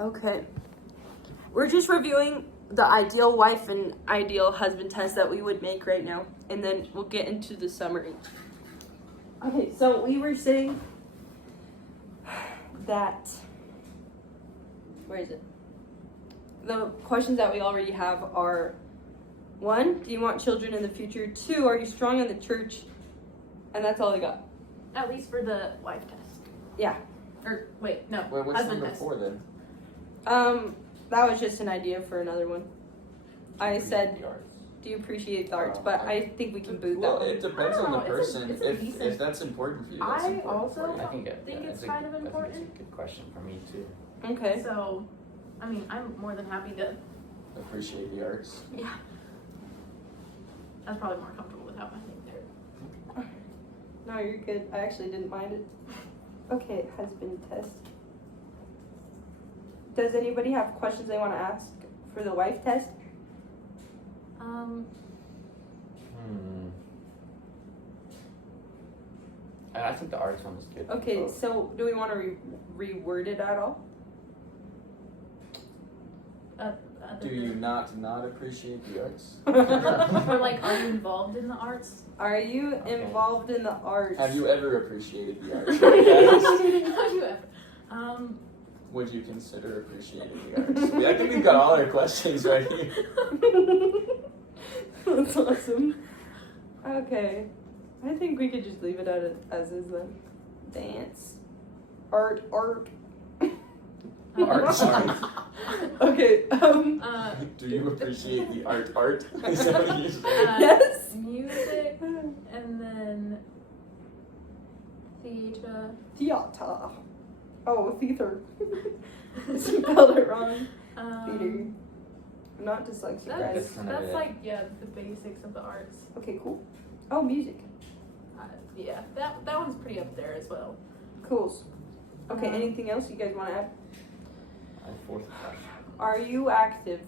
Okay. We're just reviewing the ideal wife and ideal husband test that we would make right now, and then we'll get into the summary. Okay, so we were saying that, where is it? The questions that we already have are, 1, do you want children in the future? 2, are you strong in the church? And that's all I got. At least for the wife test. Yeah. Or, wait, no. Wait, what's husband number test. 4 then? That was just an idea for another one. I said, The arts. do you appreciate the arts? Oh, But I- I think we can boot that Well, one. it depends I don't on the know, it's a- person. it's a decent- If that's important for you, that's I important also- for you. I think it's that's kind of I think important. it's a good question for me too. Okay. So, I mean, I'm more than happy to. Appreciate the arts. Yeah. I was probably more comfortable with how I think there. No, you're good. I actually didn't mind it. Okay, husband test. Does anybody have questions they want to ask for the wife test? I think the arts one is good. Okay, Both. so do we want to reword it at all? Do you not appreciate the arts? Or like, are you involved in the arts? Are you Okay. involved in the arts? Have you ever appreciated the arts? Have you ever? Would you consider appreciating the arts? I think we've got all our questions right here. That's awesome. Okay. I think we could just leave it as is then. Dance. Art. Art. Okay, Do you appreciate the art? Is that what you say? yes. Music, and then theater. Theater. Oh, theater. Spelled it wrong. Theater. I'm not dyslexic, That's, guys. kind of that's it. like, yeah, the basics of the arts. Okay, cool. Oh, music. Yeah, that one's pretty up there as well. Cool. Okay, Um, anything else you guys want to add? Fourth question. Are you active?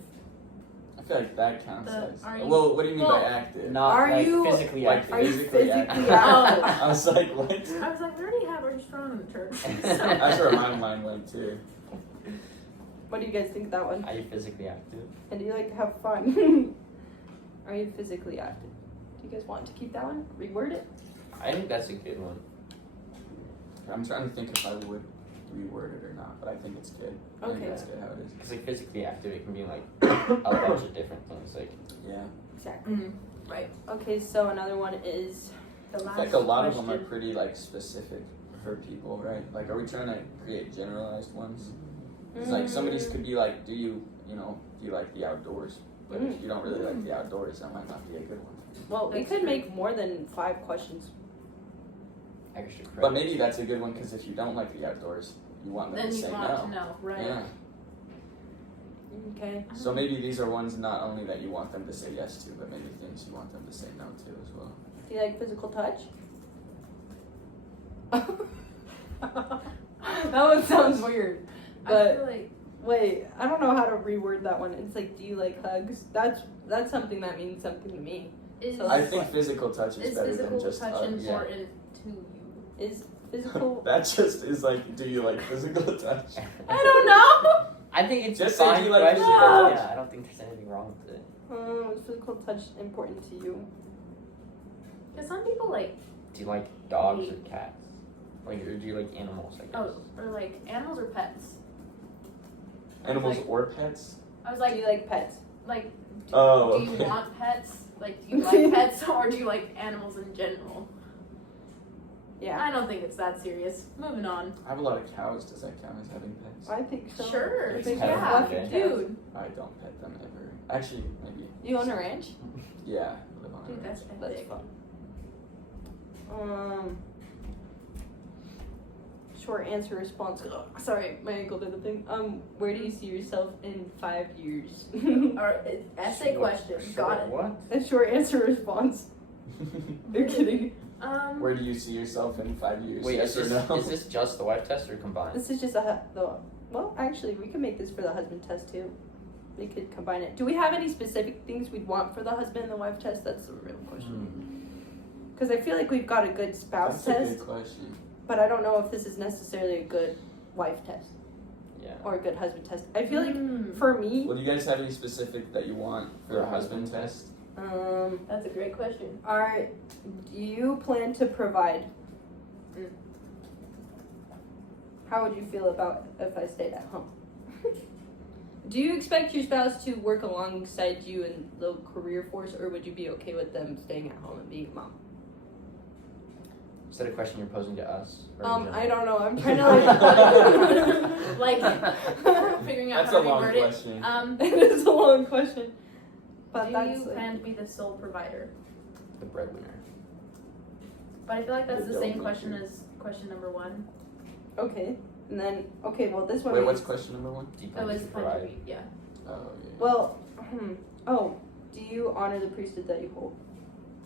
I feel like that counts The- as. are you- Well, what do you mean by well, active? Not Are like you- physically Like active. Are you physically physically active. active? I was like, what? I was like, we already have Are You Strong in the Church. That's where my mind went too. What do you guys think of that one? Are you physically active? And do you like to have fun? Are you physically active? Do you guys want to keep that one? Reword it? I think that's a good one. I'm trying to think if I would reword it or not, but I think it's good. I think Okay. that's good how it is. Because like physically active, it can be like a bunch of different things. Like Yeah. Exactly. Right. Okay, so another one is The I last feel like a lot of them are question. pretty like specific for people, right? Like, are we trying to create generalized ones? It's like some of these could be like, do you like the outdoors? But if you don't really like the outdoors, that might not be a good one. Well, we That's could true. make more than 5 questions. extra credit. But maybe that's a good one because if you don't like the outdoors, you want them Then to you say want no. to know, right? Yeah. Okay. So maybe these are ones not only that you want them to say yes to, but maybe things you want them to say no to as well. Do you like physical touch? That one sounds weird. I But feel like wait, I don't know how to reword that one. It's like, do you like hugs? That's something that means something to me. is, So I think physical touch is better physical than just touch hugs. important to you? Is physical That just is like, do you like physical touch? I don't know. I think it's Just a say fine you like question. physical touch. Yeah, I don't think there's anything wrong with it. is physical touch important to you? Because some people like, Do you like dogs or cats? Like, or do you like animals? I guess. or like animals or pets. Animals Like- or pets? I was Do like, you like pets? like, Oh, do you okay. want pets? Like, do you like pets or do you like animals in general? Yeah. I don't think it's that serious. Moving on. I have a lot of cows. Does that count as having pets? I think so. Sure. If it's Pet Yeah, fluffy them, cows. dude. I don't pet them ever. Actually, maybe. You own a ranch? Yeah. I live on a Dude, ranch. that's That's epic. fun. Short answer response. Ugh, sorry, my ankle did the thing. Where do you see yourself in 5 years? Or essay question. Got it. What? A short answer response. You're kidding. Where do you see yourself in 5 years? Wait, yes is or no? this just the wife test or combined? This is just well, actually, we could make this for the husband test too. We could combine it. Do we have any specific things we'd want for the husband and the wife test? That's the real question. Because I feel like we've got a good spouse That's a test, good question. but I don't know if this is necessarily a good wife test. Yeah. or a good husband test. I feel like Mm. for me, Well, do you guys have any specific that you want for a husband test? That's a great question. do you plan to provide? Mm. How would you feel about if I stayed at home? Do you expect your spouse to work alongside you in the career force, or would you be okay with them staying at home and being a mom? Is that a question you're posing to us? Or I don't know. I'm trying to Like figuring out That's how a to long reword it. question. It is a long question, but Do that's you plan to be the sole provider? The breadwinner. But I feel like that's The the same dog question maker. as question number 1. okay. And then well, this one. Wait, means- what's question number 1? Do you Oh, plan is to plan to provide? be, yeah. Oh, yeah. Well, do you honor the priesthood that you hold?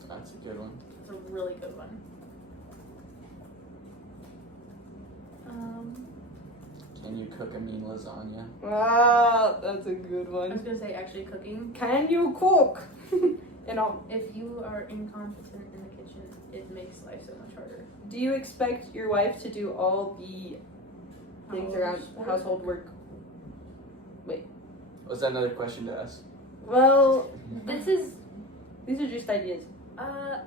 That's a good one. It's a really good one. Can you cook a mean lasagna? Ah, that's a good I one. was gonna say actually cooking. Can you cook? If you are incompetent in the kitchen, it makes life so much harder. Do you expect your wife to do all the things around household work? Was that another question to us? Well, This is these are just ideas. I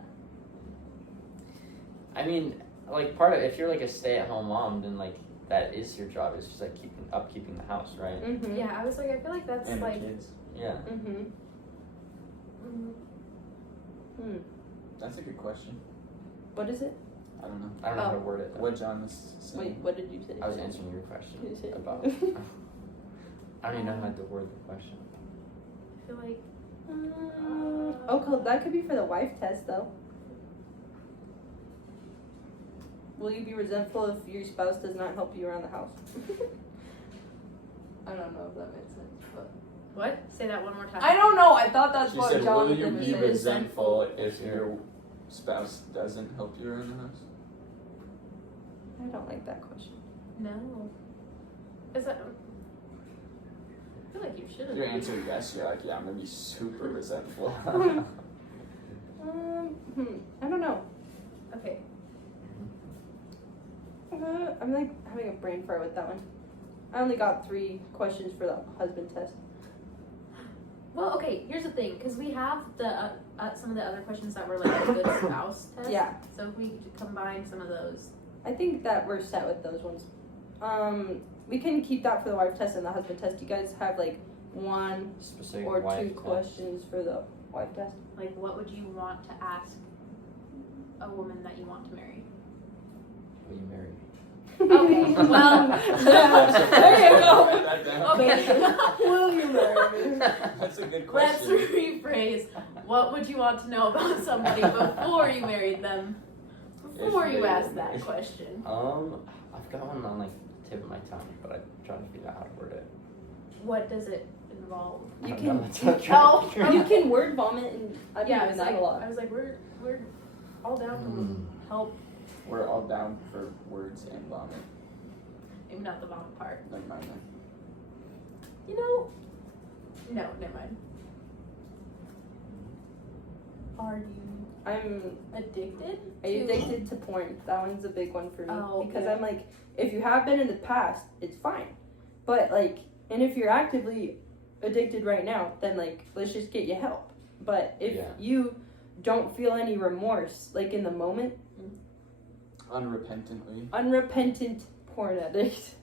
mean, like part of if you're like a stay-at-home mom, then like that is your job. It's just like keeping the house, right? Mm-hmm. yeah, I was like I feel like that's And like the kids. Yeah. Mm-hmm. mm, That's a good question. What is it? I don't know. I don't know how to word it. though. What John was saying. Wait, what did you say? I was answering your question You said- about. I don't even know how to word the question. I feel like Okay, that could be for the wife test though. Will you be resentful if your spouse does not help you around the house? I don't know if that makes sense, but what? Say that one more time. I don't know. I thought that's She what said, will you Jonathan be said. resentful if your spouse doesn't help you around the house? I don't like that question. No. Is that? I feel like you should. If you answer yes, you're like, yeah, I'm gonna be super resentful. I don't know. Okay. I'm like having a brain fart with that one. I only got 3 questions for the husband test. Well, okay. Here's the thing, because we have the some of the other questions that were like a good spouse test. Yeah, So if we could combine some of those. I think that we're set with those ones. We can keep that for the wife test and the husband test. You guys have like 1 Specific or wife 2 test. questions for the wife test. Like, what would you want to ask a woman that you want to marry? Will you marry me? Okay, well, there you go. Write that down. Okay. Will you marry me? That's a good Let's question. rephrase. What would you want to know about somebody before you married them? Before If you they ask were that married. question. I've got one on like the tip of my tongue, but I'm trying to figure out how to word it. What does it involve? You I don't can know, that's what I'm trying to figure you out. can word vomit and I've been Yeah, doing that a lot. I was like, we're all down to Mm. help. We're all down for words and vomit. Maybe not the vomit part. Never mind that. You know, no, never mind. Are you I'm addicted? addicted to porn. That one's a big one for me. Oh, because yeah. I'm like, if you have been in the past, it's fine. But like, and if you're actively addicted right now, then like, let's just get you help. But if Yeah. you don't feel any remorse, like in the moment, Unrepentantly. unrepentant porn addict.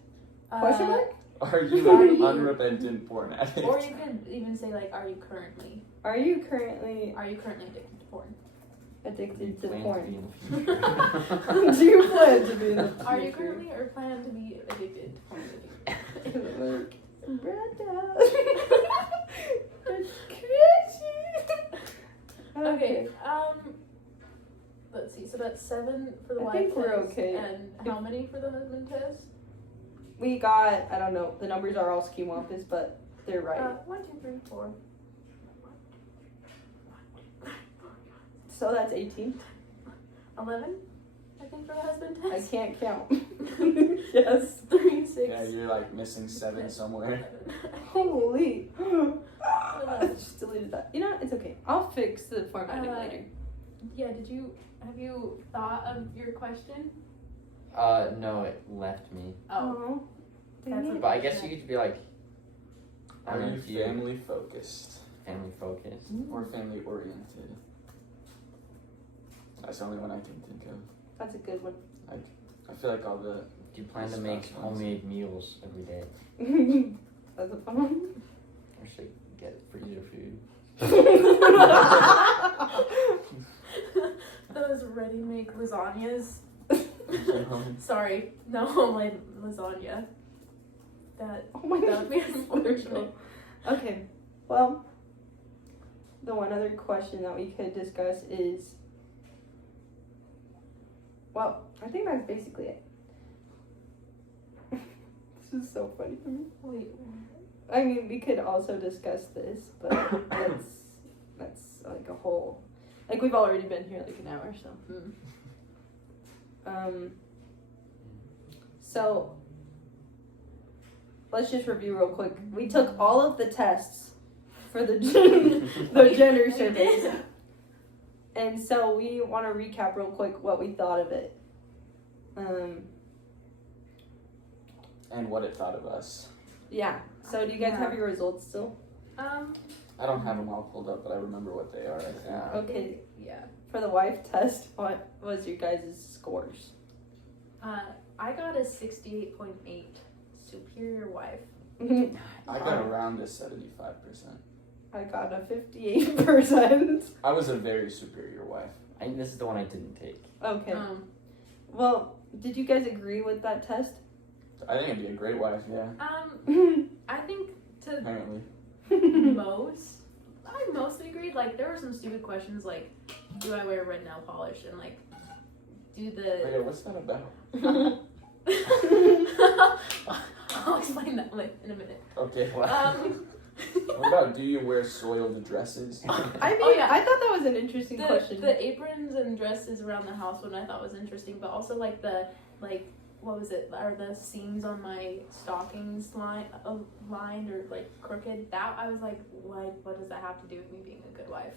Question mark? Are you Are an you- unrepentant porn addict? Or you could even say like, are you currently Are you currently addicted to porn? addicted to Plan porn? to be in the future. Do you plan to be in the future? Are you currently or plan to be addicted to porn? Like, Brenda. That's crazy. Okay. Let's see. So that's 7 for the I wife think we're test, okay. And how many for the husband test? We got, I don't know, the numbers are all schemawampus, but they're right. 1, 2, 3, 4. So that's 18. 11, I think, for the husband I test. can't count. Yes. 3, 6. Yeah, you're like missing 7 somewhere. 7. Holy. I just deleted that. You know, it's okay. I'll fix the formatting later. Yeah, have you thought of your question? No, it left me. Oh. That's Dang it. But I guess you could be like, I Are don't know, you if you're family focused family focused? or family oriented? That's the only one I can think of. That's a good one. I feel like all the Do you plan to That's make fast ones. homemade meals every day? That's a fun one. Or should I get freezer food? Those ready-made lasagnas. you Sorry, no homemade lasagna. That Oh my that would be god. unfortunate. Okay, well, the one other question that we could discuss is, well, I think that's basically it. This is so funny to me. Wait. I mean, we could also discuss this, but that's like a whole, like we've already been here like an hour, so. So let's just review real quick. We took all of the tests for the the gender surveys, and so we want to recap real quick what we thought of it. and what it thought of us. Yeah. So do you guys have your results still? I don't have them all pulled up, but I remember what they are. I think. Yeah. Okay. Yeah. For the wife test, what was your guys' scores? I got a 68.8 superior wife. I got around a 75%. I got a 58%. I was a very superior wife. This is the one I didn't take. Okay. Well, did you guys agree with that test? I think I'd be a great wife, yeah. I think to Apparently. I mostly agreed. Like, there were some stupid questions like, do I wear red nail polish? And like, do the Wait, what's that about? I'll explain that in a minute. Okay. Um, What about do you wear soiled dresses? I mean, Oh, yeah. I thought that was an interesting question. the aprons and dresses around the house one I thought was interesting, but also like the what was it? Are the seams on my stockings lined or like crooked? That I was like, what does that have to do with me being a good wife?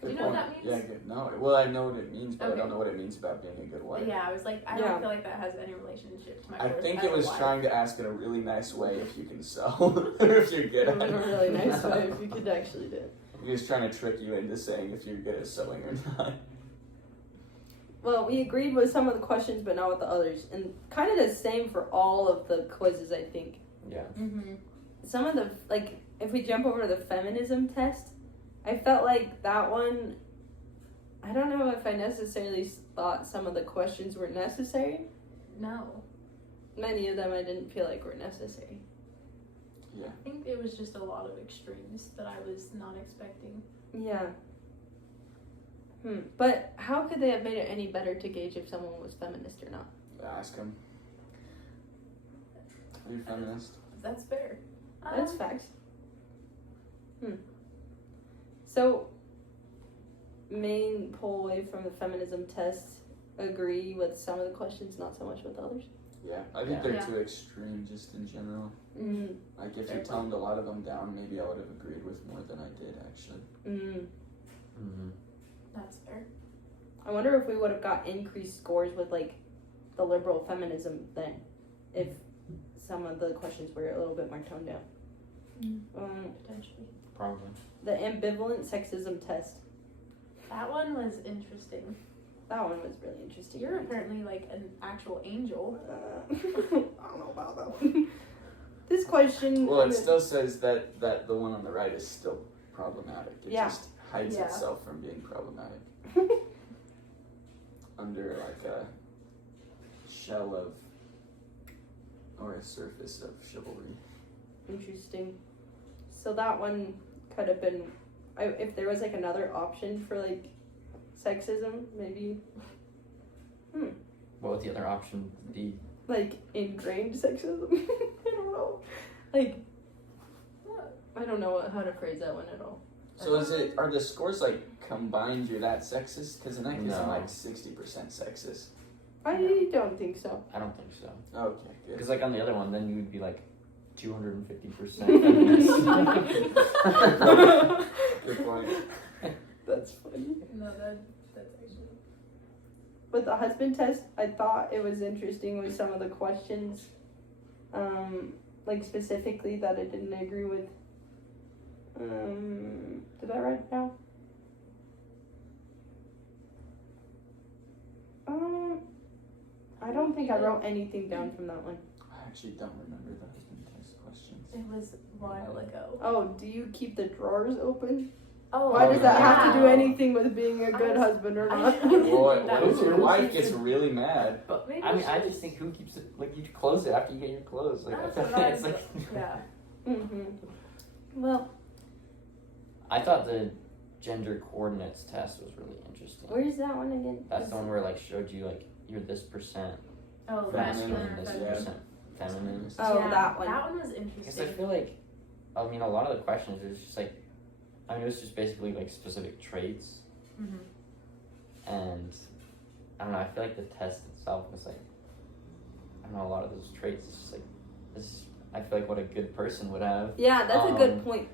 Good you know what point. that means? Yeah, good. No, well, I know what it means, but I Okay. don't know what it means about being a good wife. Yeah, I was like, I Yeah. don't feel like that has any relationship to my. I worth think as it a was wife. trying to ask in a really nice way if you can sew, or if you're good in at a it. really nice way if you could actually do it. He was trying to trick you into saying if you're good at sewing or not. Well, we agreed with some of the questions, but not with the others, and kind of the same for all of the quizzes. I think Yeah. Mm-hmm. some of the if we jump over to the feminism test, I felt like that one. I don't know if I necessarily thought some of the questions were necessary. No, Many of them I didn't feel like were necessary. Yeah. I think it was just a lot of extremes that I was not expecting. Yeah. But how could they have made it any better to gauge if someone was feminist or not? Ask him. Are you feminist? That's fair. That's facts. So, main pull away from the feminism test, agree with some of the questions, not so much with others. Yeah. I think Yeah. they're Yeah. too extreme just in general. Mm. Like if Fair you toned a lot of them down, maybe I would have agreed with more than I did actually. Mm. Mm-hmm. That's fair. I wonder if we would have got increased scores with like the liberal feminism then, if some of the questions were a little bit more toned down. Potentially. Probably. The ambivalent sexism test. That one was interesting. That one was really interesting. You're apparently like an actual angel. I don't know about that one. This question. Well, it still says that the one on the right is still problematic. It Yeah. just hides Yeah. itself from being problematic under like a shell of or a surface of chivalry. Interesting. So that one could have been, if there was like another option for like sexism, maybe What would the other option be? like ingrained sexism. I don't know. Like, I don't know how to phrase that one at all. So are the scores like combined you're that sexist? Because in that case I'm No. like 60% sexist. I don't think so. I don't think so. Okay, good. Because like on the other one, then you would be like 250% feminist. Good point. That's funny. No, that's actually. With the husband test, I thought it was interesting with some of the questions. like specifically that I didn't agree with. Did I write it down? I don't think I wrote anything down from that one. I actually don't remember the husband test questions. It was a while ago. Oh, do you keep the drawers open? Oh, Why does that have to do yeah. anything with being a good husband or not? Boy, That what was if your really wife gets stupid. really mad? But Maybe I mean, we I should. just think who keeps it, like, you close it after you get your clothes. Like, I That's feel what like I it's was- like. Yeah. Well, I thought the gender coordinates test was really interesting. where's that one again? That's the one where it, like, showed you, like, you're this percent Oh, Feminine masculine masculine, or this feminine. percent feminine. Oh, Yeah, that one. That one was Because interesting. I feel like, I mean, a lot of the questions is just like, I mean, it was just basically like specific traits, Mhm. and I don't know. I feel like the test itself was like, I don't know, a lot of those traits. It's just like, this. Is, I feel like what a good person would have, Yeah, that's a good Um, point.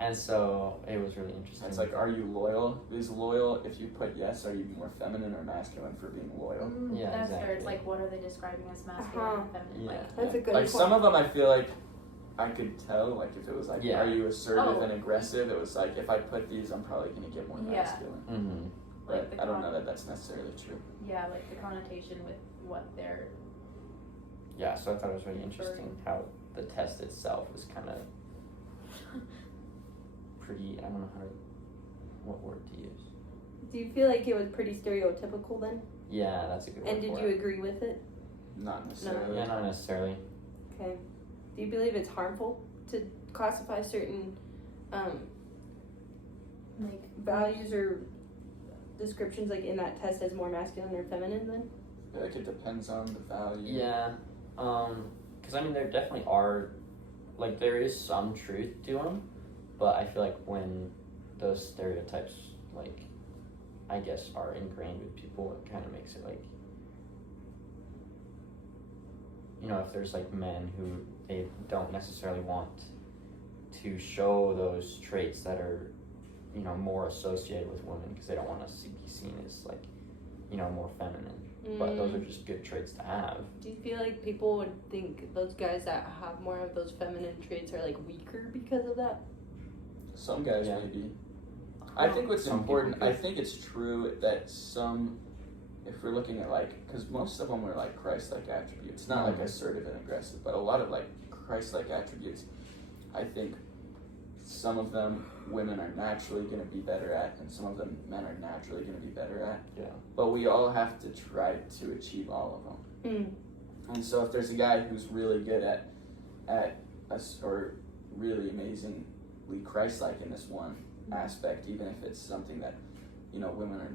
and so it was really interesting. It's like, are you loyal? Is loyal, if you put yes, are you more feminine or masculine for being loyal? Yeah, That's fair. exactly. It's like, what are they describing as masculine Uh-huh. and feminine? Yeah. Like, That's a good Like point. some of them I feel like I could tell, like if it was like, Yeah. are you assertive Oh. and aggressive? It was like, if I put these, I'm probably going to get more Yeah. masculine. Mm-hmm. But Like the I don't know con- that that's necessarily true. yeah, like the connotation with what they're. Yeah, so I thought it was really interesting how the test itself was kind of pretty. I don't know what word to use. Do you feel like it was pretty stereotypical then? Yeah, that's a good word And did for you it. agree with it? Not necessarily. Yeah, not necessarily. Okay. Do you believe it's harmful to classify certain Like, values or descriptions like in that test as more masculine or feminine then? I feel like it depends on the value. Yeah, because I mean there definitely are, like there is some truth to them, but I feel like when those stereotypes, like, I guess are ingrained with people, it kind of makes it like, you know, if there's like men who they don't necessarily want to show those traits that are, you know, more associated with women because they don't want to be seen as like, you know, more feminine. But those are just good traits to have. Do you feel like people would think those guys that have more of those feminine traits are like weaker because of that? Some guys Yeah. maybe. I think what's Some important, people I could. think it's true that some, if we're looking at like, because most of them were like Christ-like attributes, not like assertive and aggressive, but a lot of like Christ-like attributes, I think some of them women are naturally going to be better at, and some of them men are naturally going to be better at. Yeah. But we all have to try to achieve all of them. And so if there's a guy who's really good at us, or really amazingly Christ-like in this one aspect, even if it's something that, you know, women are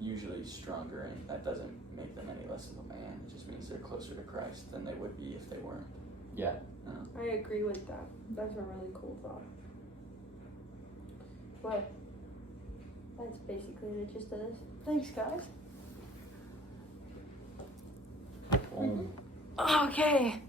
usually stronger in, that doesn't make them any less of a man. It just means they're closer to Christ than they would be if they weren't. Yeah. I agree with that. That's a really cool thought. Well, that's basically the gist of this. Thanks, guys. Boom. Okay.